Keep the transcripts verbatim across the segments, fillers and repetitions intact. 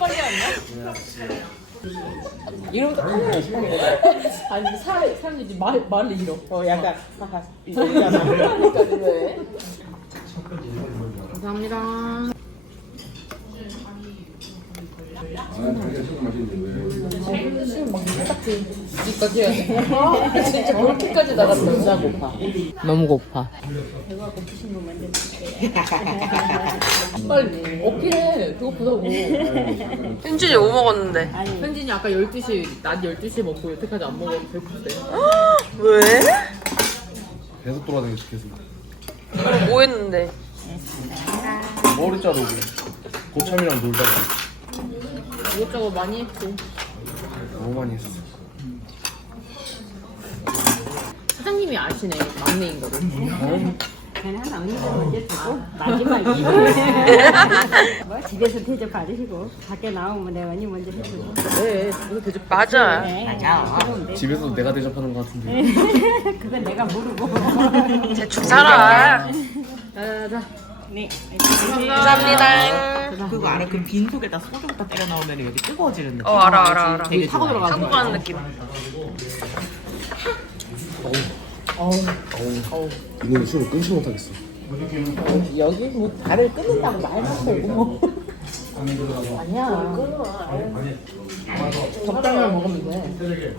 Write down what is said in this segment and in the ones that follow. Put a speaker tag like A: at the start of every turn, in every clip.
A: 빨리 왔나? 이러면 또 카메라에 시간이 아니 사람 사람들이 말 말을 잃어.
B: 어 약간 아까 이거잖아.
A: 그러니까 왜? 감사합니다. 지금 막 딱지 여기까지 진짜 그렇게까지 나갔다.
B: 진짜 고파. 너무 고파.
C: 배가 고프신 분만 드실게요.
A: 빨리 어필해. 그거 보자고.
D: 현진이 뭐 먹었는데?
C: 아니
A: 현진이 아까 열두 시 낮 열두 시에 먹고 여태까지 안 먹어서 배고프대.
D: 왜?
E: 계속 돌아다니지 계속.
D: 그럼 뭐 했는데?
E: 머리 자르고 고참이랑 놀다가
A: 이것저것 많이 했고.
E: 너무 많이 했어.
A: 사장님이 아시네 막내인 거를.
C: 걔는 하나 언니가 먼저 주고 마지막에 뭐 집에서 대접 받으시고 밖에 나오면 내가 언니 먼저 해주고.
A: 네, 이거 대접.
D: 맞아.
C: 네, 맞아.
E: 집에서 내가 대접하는 것 같은데.
C: 그건 내가 모르고.
D: 대충 살아.
A: 자자자.
C: 네.
D: 감사합니다.
B: 그거 알아? 그 빈 속에다 소주부터 때려 넣으면 여기 뜨거워지는 느낌.
D: 어 알아 알아 알아.
B: 되게
A: 타고
B: 좋아.
A: 들어가는
D: 타고 가는 느낌.
E: 이거는 술을 끊지 못하겠어.
B: 여기 뭐 달을 끊는다고 말만 걸고 뭐.
A: 아니야. 적당히만 먹으면 돼.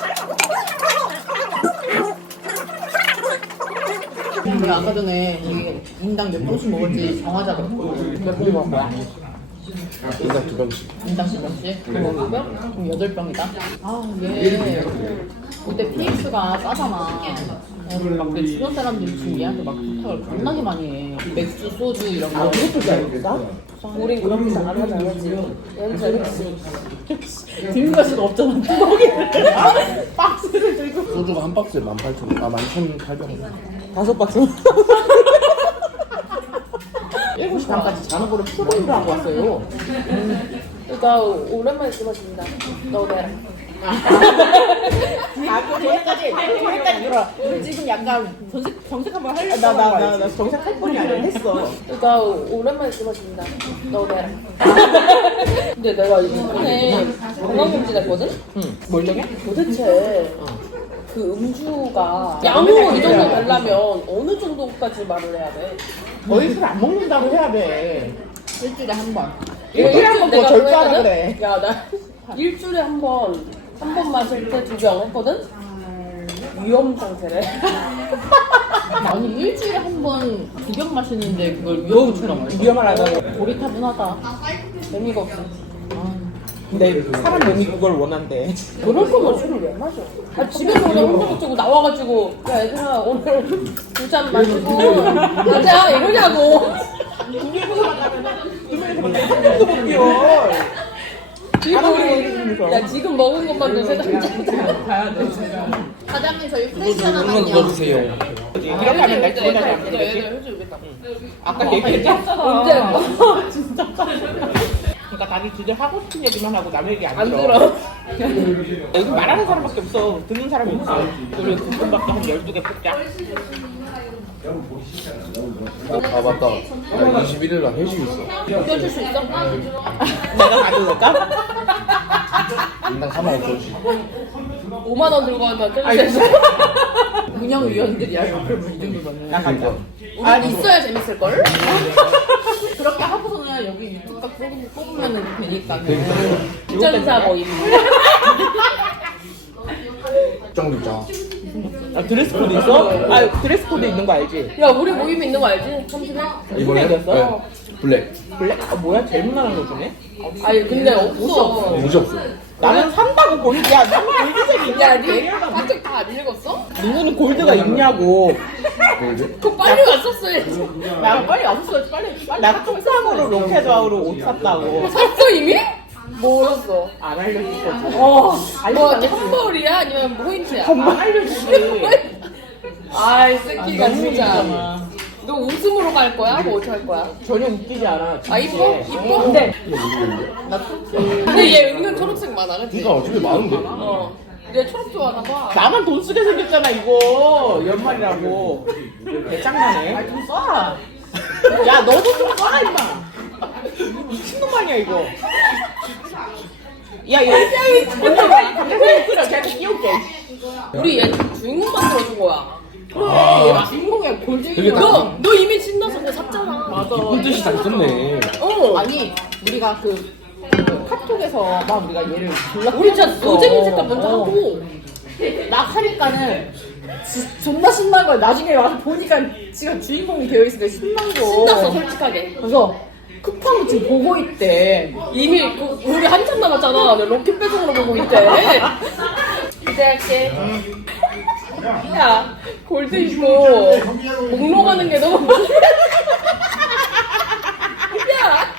A: 우리 아까 전에 저기 인당 몇 병씩 먹을지 정하자 그랬고 몇병 먹을 거야?
E: 일단 두 병씩.
A: 인당 두 병씩? 그럼 몇 병? 그럼 여덟 병이다? 아, 얘 그때 피엑스가 싸잖아. 그래서 막 내 주변 사람들이 지금 얘한테 막 부탁을 겁나게 많이 해. 맥주, 소주 이런 거.
B: 그것도 잘했다?
A: 우린 그렇게 잘하지 않았지. 얘는 잘했지. 들고 갈 수가 없잖아. 뚜껑이를. 박스를 들고.
E: 소주가 한 박스에 만 팔천 원. 아, 만 천팔백 원.
B: 다섯 박스. 일곱 시 반까지 자는 거를 프로그램을 하고 왔어요.
D: 나 오랜만에 들어봤습니다. 너네.
B: 아, 그 전에까지, 전에까지 들어. 우리 지금 약간
A: 정색, 정색 한번 하려고
B: 나,
A: 하는
B: 나,
A: 거
B: 나,
A: 알지?
B: 나 정색할 뻔이 아니라 했어.
D: 나 오랜만에 들어봤습니다. 너네. 근데 내가 이번에 건강검진 했거든?
B: 응. 뭘 정해?
D: 도대체 그 음주가 양호 이 정도 되려면 어느 정도까지 말을 해야 돼?
B: 너희 술 안 먹는다고 해야 돼.
A: 일주일에 한 번.
B: 일주일에 한 번 뭐
D: 내가
B: 절주하라
D: 그랬거든?
B: 그래.
D: 야, 나 일주일에 한 번, 한 번 마실 때 두 병 했거든? 위험 상태래.
A: 아니 일주일에 한 번 두 병 마시는데 그걸 위험처럼 말이야.
B: 위험하다고.
A: 고리타분하다.
D: 재미가 없어.
B: 근데 사람 몸이 그걸 원한대.
D: 그럴 거면 술을 왜 마셔? 아, 집에서 그냥 혼자 먹자고 나와가지고 야 얘들아 오늘 두 잔 마시고 가자 이러냐고.
B: 한번도 못 뛰어.
D: 지금 야 지금 먹은 것만도 세잔
A: 가야 돼. 사장님 저희 프레시 하나만요.
E: 넣어주세요.
B: 이렇게 하면 날 기분하지 않는 거지? 아까 얘기했지?
D: 언제 뭐
A: 진짜
B: 그러니까 자기 주제 하고 싶은 얘기만 하고 남 얘기 안
D: 안
B: 들어.
D: 들어.
B: 여기 말하는 사람밖에 없어. 듣는 사람이 없어. 우리 그분밖에 한 열두 개 뽑자.
E: 아, 맞다. 나 이십일 일 날 회식 있어.
D: 껴줄 수 있어?
B: 내가 가져올까?
E: 인당 사만 오천 원씩.
D: 오만 원 들고 가면 껴줄 수 있어?
A: 운영위원들이야 옆을 이 정도 받는.
B: 나 간다.
D: 우리 있어야 재밌을걸?
A: 그렇게 하고서는 여기 유튜브 딱 뽑으면, 뽑으면 되니까.
D: 입장사 모임.
E: 입장도 있잖아.
B: 아, 드레스 코드 있어? 아, 드레스 코드 있는 거 알지?
D: 야 우리 모임 있는 거 알지? 삼십일?
E: 이번에
B: 생겼어?
E: 네. 블랙.
B: 블랙? 아, 뭐야? 제일 무난한 거 주네?
D: 아니 근데 없어.
E: 무지 없어.
B: 나는 산다고 골드. 야, 난 골드색이 있냐?
D: 야니 카톡 다 안 읽었어?
B: 누구는 골드가 있냐고.
E: 뭐지?
D: 그거 빨리 왔었어야지.
A: 나 빨리 왔었어야지 빨리 빨리.
B: 나 톡상으로 로켓아우로 옷 샀다고.
D: 샀어 이미? 뭐였어?
B: 안 알려줄 거지.
D: 어, 뭐 텀블이야 아니면 포인트야?
B: 한번 알려주지.
D: 아이 새끼가 진짜. 너 웃음으로 갈 거야? 뭐 어떻게 할 거야?
B: 전혀 웃기지 않아.
D: 아 이뻐? 이뻐?
B: 근데
D: 근데 얘 은근 초록색 많아 그치?
E: 그니까 어차피 많은데.
D: 어. 얘 초록 좋아하나 봐.
B: 나만 돈 쓰게 생겼잖아 이거. 연말이라고. 대장난해.
A: 좀 쏴.
B: 야 너도 좀 써라 임마. 미친놈 아니야 이거. 야 이거 먼저 봐. 갑자기 끓여. 걔가 끼울게.
D: 우리 얘 주인공 만들어준 거야.
A: 그래 얘가 주인공이야. 골뱅이.
D: 너, 너 이미 신나서 그거 샀잖아.
B: 맞아.
E: 콘텐츠 잘 썼네.
D: 어.
A: 아니 우리가 그, 그 카톡에서 막 우리가 얘를 졸라
D: 우리 진짜
A: 끌어줬어.
D: 노잼인 색깔 먼저
A: 어.
D: 하고.
A: 막 하니까는 지- 존나 신난 거야. 나중에 와서 보니까 지가 주인공이 되어 있으니까 신난 거.
D: 신났어, 솔직하게.
A: 그래서 쿠팡 지금 보고 있대.
D: 이미 그, 우리 한참 남았잖아. 내 로켓 배송으로 보고 있대. 기대할게. 야, 골드 있고 목로 가는 게 너무 많아. 야,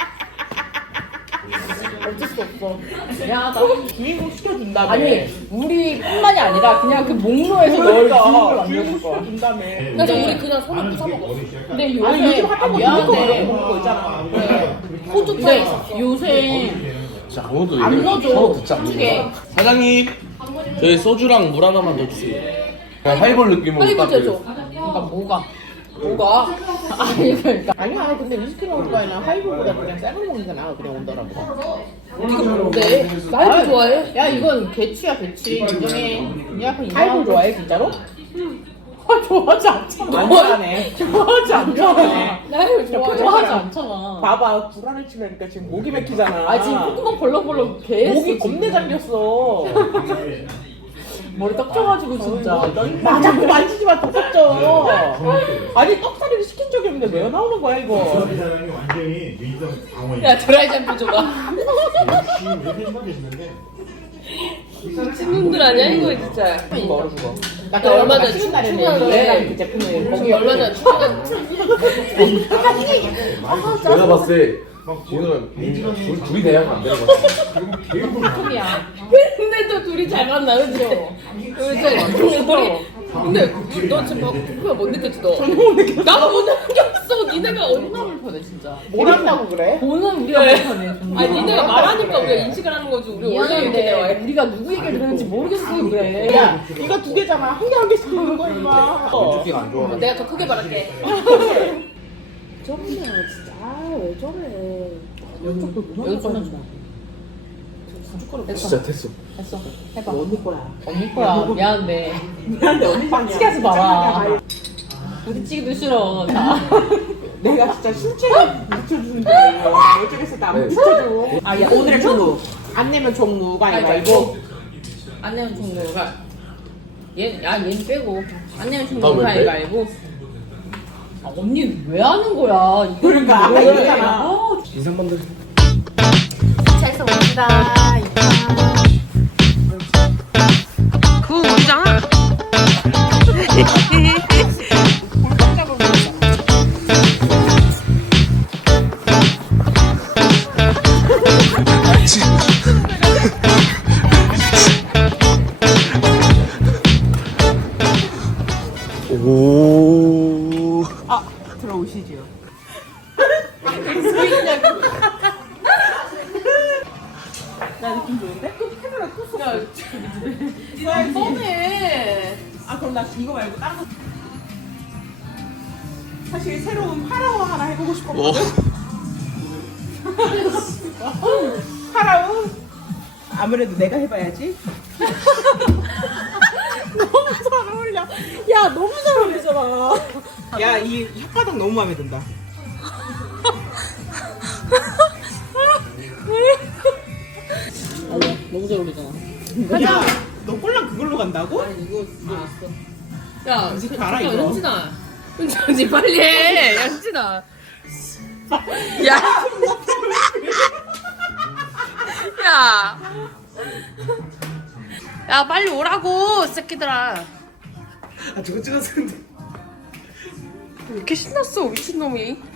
A: 어쩔 수 없어. 미안하다.
B: 주인공 시켜준다며.
A: 아니 우리뿐만이 아니라 그냥 그 목로에서 널
B: 그러니까
A: 주인공을 만들어줄
B: 주인공
A: 거야.
B: 시켜준다며.
D: 그래서 우리 그냥 손을 사 먹었어.
A: 근데 요새
B: 아니 요즘
A: 아,
B: 핫한 거
A: 미안해.
B: 먹는 거 있잖아.
D: 호주
A: 근데
D: 차
A: 요새
E: 진짜 아무도
A: 안
E: 얘기
A: 넣어줘.
E: 서로 듣지
A: 솔직히.
E: 않는다. 사장님, 저희 소주랑 물 하나만 더 주세요. 그냥 하이볼 느낌으로
D: 빨리
E: 딱.
D: 문제죠.
A: 그러니까 뭐가
D: 뭐가?
A: 아니 그러니까
B: 아니야 근데 위스키 먹을 바에는 하이볼보다 그냥 쌀을 먹는 게 나아. 그냥 온더라고.
D: 이거 뭔데? 나이도 좋아해?
A: 야 이건 개취야 개취. 인정해. 니 약간 이상한
B: 하이볼
A: 거
B: 좋아해 진짜로?
A: 아, 좋아하지 않잖아.
B: 안 좋아하네.
A: 좋아하지 않잖아.
D: 나이도 좋아해.
A: 좋아하지 않잖아.
B: 봐봐 불안을 치려니까 지금 목이 막히잖아.
A: 아 지금 콧구멍 벌렁벌렁 개.
B: 목이 겁내 잠겼어.
A: 머리 떡져가지고 진짜.
B: 나 자꾸 만지지 마, 똑같죠. 아니 떡사리를 시킨 적이 없는데 왜 나오는 거야 이거?
F: 이 사람이 완전히 민정 방어인.
D: 야, 드라이 샴푸 줘봐.
F: 지금 이렇게 생각하시는데
D: 친놈들 아니야 이거 진짜.
B: 이거 얼어 죽어.
D: 나 얼마 전에
B: 쉬는 날에는
D: 출근하는데
B: 얘랑 그 제품을
D: 거기 얼마 전에 출근.
E: 내가 봤을 때 지금 둘, 둘이 대화가 안 되는 것 같아.
A: 야
D: 근데 또 둘이 잘 만나, 그치? 그치? 우리, 근데 너 지금 막 그거 못 느꼈지, 너? 나도 못 느꼈어. 니네가 얼마나
A: 불편해 진짜.
B: 뭘 한다고 그래?
A: 보는 우리가
D: 그래.
A: 불편해.
D: 아니, 니네가 말하니까 우리가 인식을 하는 거지. 우리 원래 이렇게 대화해.
A: 미안한데 우리가 누구 얘기를 들었는지 모르겠어 그래.
B: 야, 이거 두 개잖아. 한 개 한 개씩 먹는 거야 임마.
E: 왼쪽이가 안 좋아.
D: 내가 더 크게 말할게.
B: 저분이야 진짜 아, 왜 저래?
A: 여기 좀만 줘.
E: 진짜 됐어.
A: 됐어. 해봐.
B: 언니 거야.
A: 언니 거야. 미안한데.
B: 미안한데 언니 방이야.
A: 찌게 하지 마라. 부딪히기도 싫어. 자.
B: 내가 진짜 신체를 붙여주는 줄 알고 어쩌겠어 나안 붙여줘. 아, 야 오늘의 종루. 안 내면 종루가 아니라 이거.
A: 안 내면 종로가. 얘, 야, 얘는 빼고. 안 내면
E: 나
A: 종로가
E: 왜
A: 이거
E: 빼?
A: 알고. 아, 언니 왜 하는 거야? 이거
B: 그러니까 아까
A: 왜?
B: 얘기했잖아.
A: 아,
E: 인상 만들.
A: 잘 써봅니다.
G: 그거 뭔잖아.
E: 오.
B: 아 들어오시지요. 나 느낌 좋은데? 카메라 껐어. 야,
A: 뻔해.
B: 아 그럼 나 이거 말고 다른 거. 사실 새로운 파라오 하나 해보고 싶었거든. 파라오? 아무래도 내가 해봐야지. 너무 잘 어울려. 야 너무 잘 어울리잖아. 야 이 혓바닥 너무 마음에 든다.
A: 너무 잘 어울리잖아.
B: 야, 너 꼴랑 그걸로 간다고?
D: 야,
B: 이제 가라,
D: 잠깐,
B: 이거.
D: 현진아. 현진아, 빨리 해. 야, 현진아. 야. 야. 야, 빨리 오라고, 새끼들아.
B: 아 저거 찍었었는데.
D: 왜 이렇게 신났어, 미친놈이.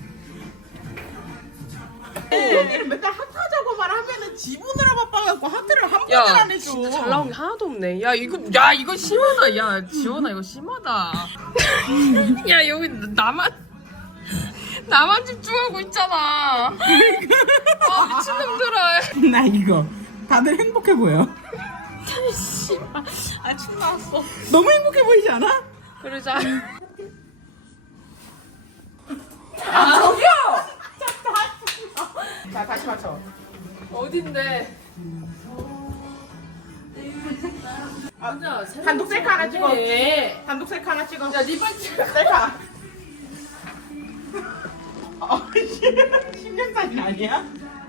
B: 맨날 핫하자고 말하면은 지분으로 바빠갖고 하트를 한 번을
D: 야,
B: 안 해줘.
D: 진짜 잘 나온 게 하나도 없네. 야, 이거, 야, 이거 심하다. 야, 지원아, 이거 심하다. 야, 여기 나만, 나만 집중하고 있잖아. 아, 미친놈들아.
B: 나 이거 다들 행복해 보여.
D: 씨발. 아, 침 나왔어.
B: 너무 행복해 보이지 않아?
D: 그러자.
B: 아 저기요. 자 다시 맞춰.
D: 어딘데?
B: 단독 셀카 하나 찍어.
D: 네.
B: 단독 셀카 하나 찍어.
D: 야, 니 빨리 찍어.
B: 셀카. 어, 십 년 사진 아니야?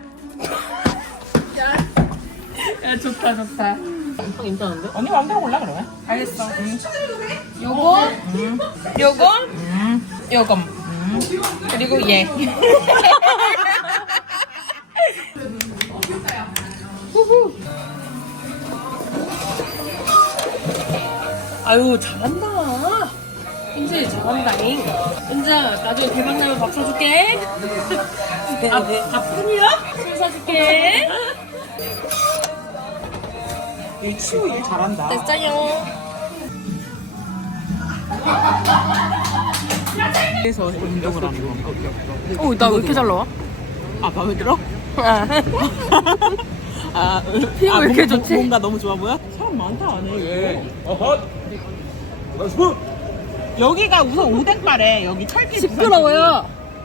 D: 야, 좋다, 좋다. 괜찮은데?
B: 언니 마음대로 골라 그러면.
D: 알겠어. 응. 요거, 응. 요거, 응. 요거, 응. 그리고 얘. 후후. 아유, 잘한다. 은지 잘한다잉. 은지야, 나중에 대박 나면 밥 사줄게. 아, 밥뿐이야? 술 사줄게.
B: 일 치우 일 잘한다.
D: 됐어요.
B: 그래서 운동을 하는 거.
D: 오, 나 왜 이렇게 잘 나와?
B: 아, 마음에 들어?
D: 아,
B: 아,
D: 피부 왜 이렇게 좋지?
B: 뭔가 너무 좋아 보여? 사람 많다 안에. 왜? 어헛. 여기가 우선 오뎅바래. 여기 철기
D: 시끄러워요.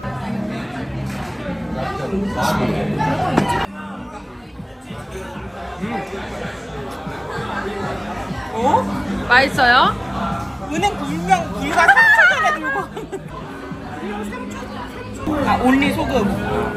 B: 어?
D: 맛있어요?
B: 은행 불명 불과 삼 초 전에 들고. 아, 온리 소금.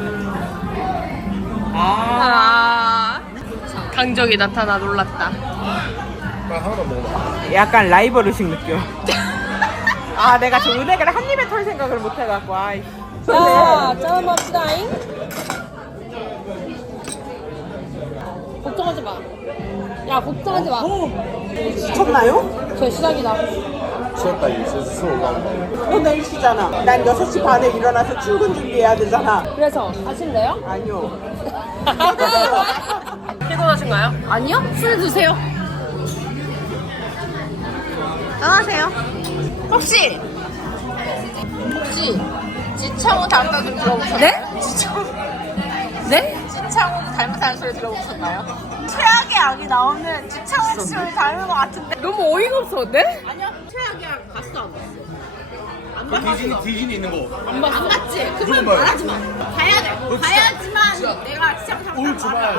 B: 아.
D: 아, 강적이 나타나 놀랐다.
E: 하나만 먹어봐.
B: 약간 라이벌의식 느껴. 아, 내가 저 은행을 한 입에 털 생각을 못 해갖고. 아이.
D: 자, 짠 합시다잉. 걱정하지 마. 야, 걱정하지 마.
B: 지쳤나요?
D: 제 시작이다.
E: 쉬었다 이거 슬슬 올라온다.
B: 너 내일 쉬잖아. 난 여섯 시 반에 일어나서 출근 준비해야 되잖아.
D: 그래서 하실래요?
B: 아니요.
D: 피곤하신가요? 아니요. 술 드세요. 떠나세요. 혹시 혹시 지창호 닮았다는 소리 들어보셨나요? 네? 지창호 네? 지창호 닮았다는 소리 들어보셨나요? 최악의 악이 나오는 지창호 씨를 닮은 것 같은데 너무 어이가 없었는데? 아니요. 최악의 악 봤어 안 봤어? 안 봤어.
E: 디즈니 디즈니 있는 거.
D: 안 봤어. 안 봤지? 그만
E: 봐요.
D: 말하지 마. 봐야 돼. 봐야지만 내가 지창호 닮았다는
E: 올 주말.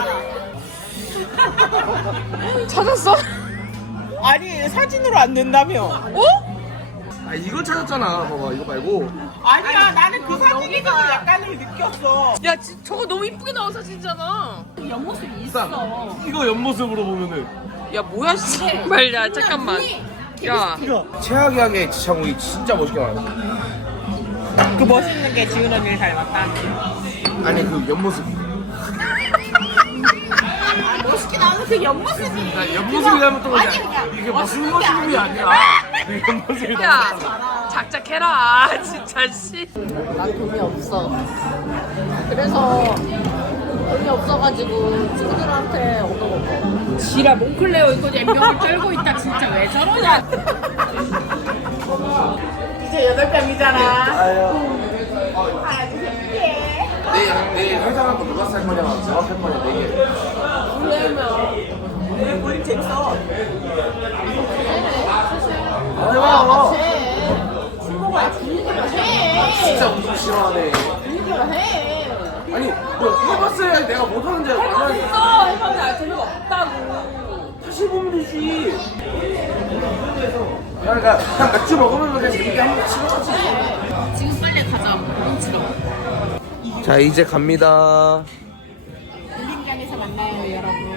D: 찾았어?
B: 아니, 사진으로 안 된다며.
D: 어?
E: 아 이거 찾았잖아. 봐봐 이거 말고.
B: 아니야, 나는 그 사진에서 약간을 느꼈어.
D: 야, 지, 저거 너무 이쁘게 나온 사진이잖아.
E: 있어. 이거 옆모습으로 보면은.
D: 야, 뭐야, 씨발. 야, 잠깐만. 야,
E: 최악의 악의 지창욱이 진짜 멋있게 나와.
B: 그 멋있는 게 지은 언니를 닮았다.
E: 아니 그 옆모습이.
D: 멋있게 나오는 그 옆모습이.
E: 나 옆모습이 닮았던 거지. 이게 무슨 모습이 아니야. 그 옆모습이
D: 야,
E: 닮았어.
D: 작작해라. 진짜, 씨.
A: 나 돈이 없어. 그래서 돈이 없어가지고 친구들한테 얻어먹어.
D: 지라 몽클레어 이거 엠병을 떨고 있다. 진짜 왜 저러냐.
B: 이제 여덟 병이잖아.
E: 내일 내일 회장하고 누가 살 거냐, 누가 살 거냐 네 개.
B: 우리 우리 재밌어.
E: 대박.
A: 술 먹어야 분위기를 해.
E: 진짜 엄청 싫어하네.
A: 분위기를 해.
E: 아니 뭐 해봤어야 내가 못하는지 알아.
D: 어, 해봤는데 알 재미가 없다고.
E: 다시 보면 되지. 그러니까 그냥 맥주 먹으면서 그냥 이렇게 한번 치러지.
D: 지금 빨리 가자. 뭉치러.
E: 자 이제 갑니다.
B: 볼링장에서 만나요, 여러분.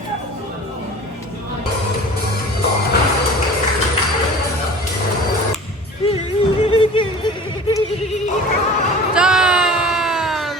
D: 짠!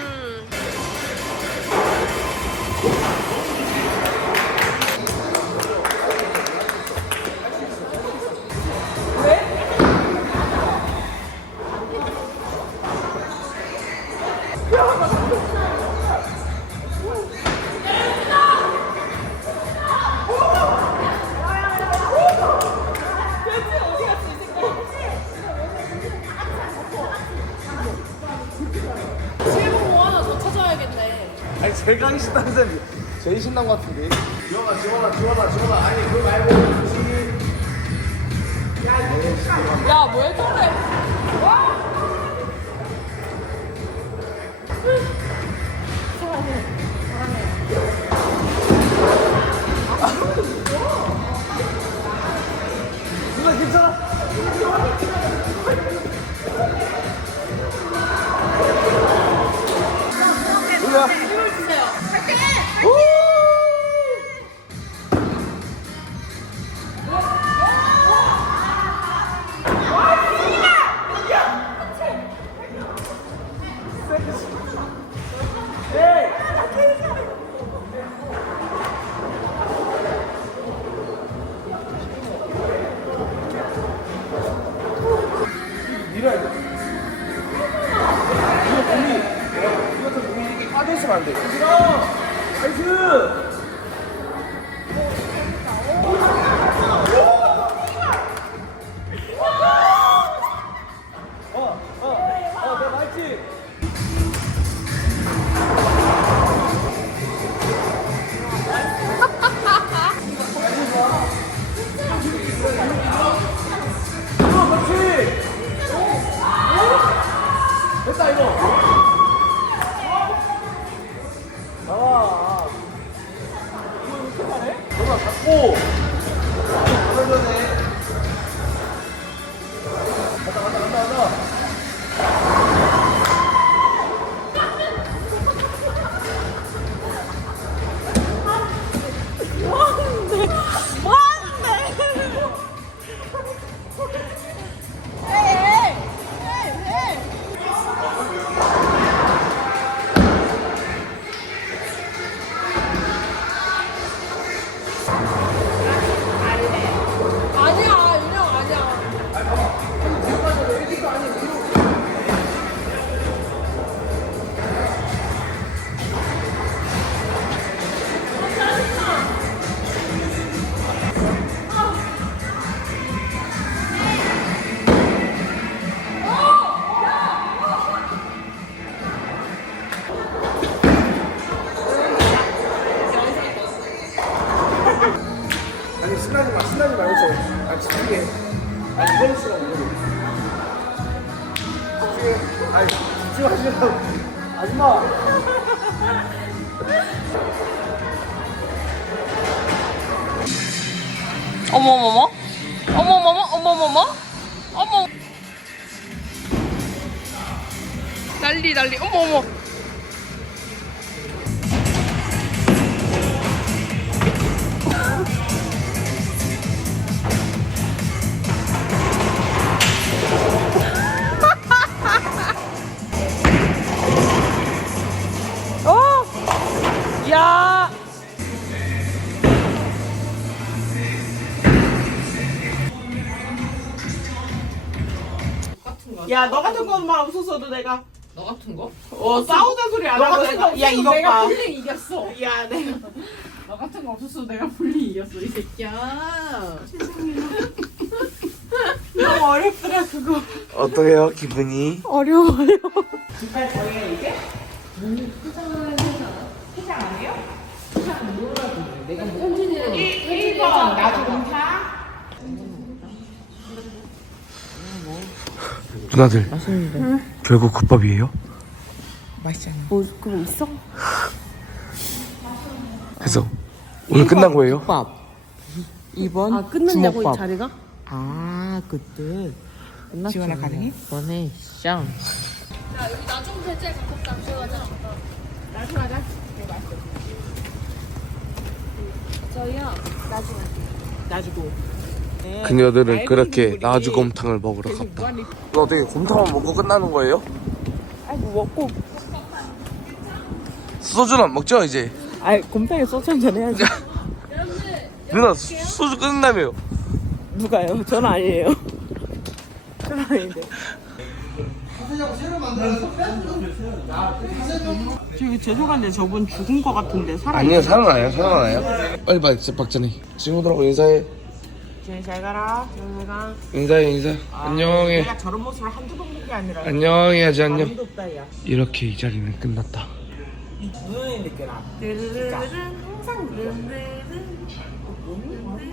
D: 실버 하나 더 찾아야겠네.
E: 아니 제일 가기 싫다는 사람이 제일 신난 것 같은데. 지원아 지원아 지원아 지원아 아니 그거 말고
D: 야, 왜 저래? 와!
E: 됐다 이거. 나와. 이거 이렇게 하네? 너가 잡고. 그러려네. 갔다 갔다 갔다 갔다. 아니 신나지 마 신나지 말고 아 집중해. 아니 이번 시간 이거 집중해. 아니 집중하시라고. 아줌마.
D: 어머머머? 어머머머? 어머머머? 어머. 난리 난리. 어머어머. 어? 야.
B: 야, 너 같은 것만 없었어도 내가
A: 너 같은 거?
B: 어 싸우자 소리 안 하고 내가 야 이거
A: 내가
B: 봐.
A: 분리 이겼어.
B: 야 내가
A: 너 같은 거 없었어 내가 분리 이겼어 이 새끼야.
B: 너무 어렵더라 그거.
E: 어떠해요 기분이?
B: 어려워요. 두달 거예요 이제? 포장 안 해요?
A: 내가 뭐 현진이랑
B: 일 번 나주공사.
E: 누나들 결국 국밥이에요?
B: 맛있잖아.
C: 뭐 그거 있어?
E: 그래서 오늘 끝난 거예요?
B: 국밥. 이 번
C: 아 끝났냐고 이
B: 주먹밥.
C: 자리가?
B: 아 그때
A: 끝났지.
B: 지원아 가능해?
A: 번에 쌍.
B: 놔주고.
E: 그녀들은 그렇게 나주곰탕을 먹으러 갔다. 너 어떻게 곰탕만 먹고 끝나는 거예요?
B: 아이고 먹고.
E: 소주는 안 먹죠 이제?
B: 아이 곰탕에 소주 한잔 해야지.
E: 누나 수- 소주 끊는다며요.
B: 누가요? 전 아니에요. 전 아닌데. 저기 죄송한데 저분 죽은 거 같은데 살아.
E: 아니요 살아나요 살아나요. 빨리 빨리 진짜 박전해. 친구들하고 인사해.
B: 네, 잘 가라. 잘 가.
E: 인사해 인사. 안녕해.
B: 내가 저런 모습을 한두 번 본 게 아니라.
E: 안녕해야지 안녕.
B: 감도 없다 야.
E: 이렇게 이 자리는 끝났다.
B: 이 두 년이 느껴라. 진짜.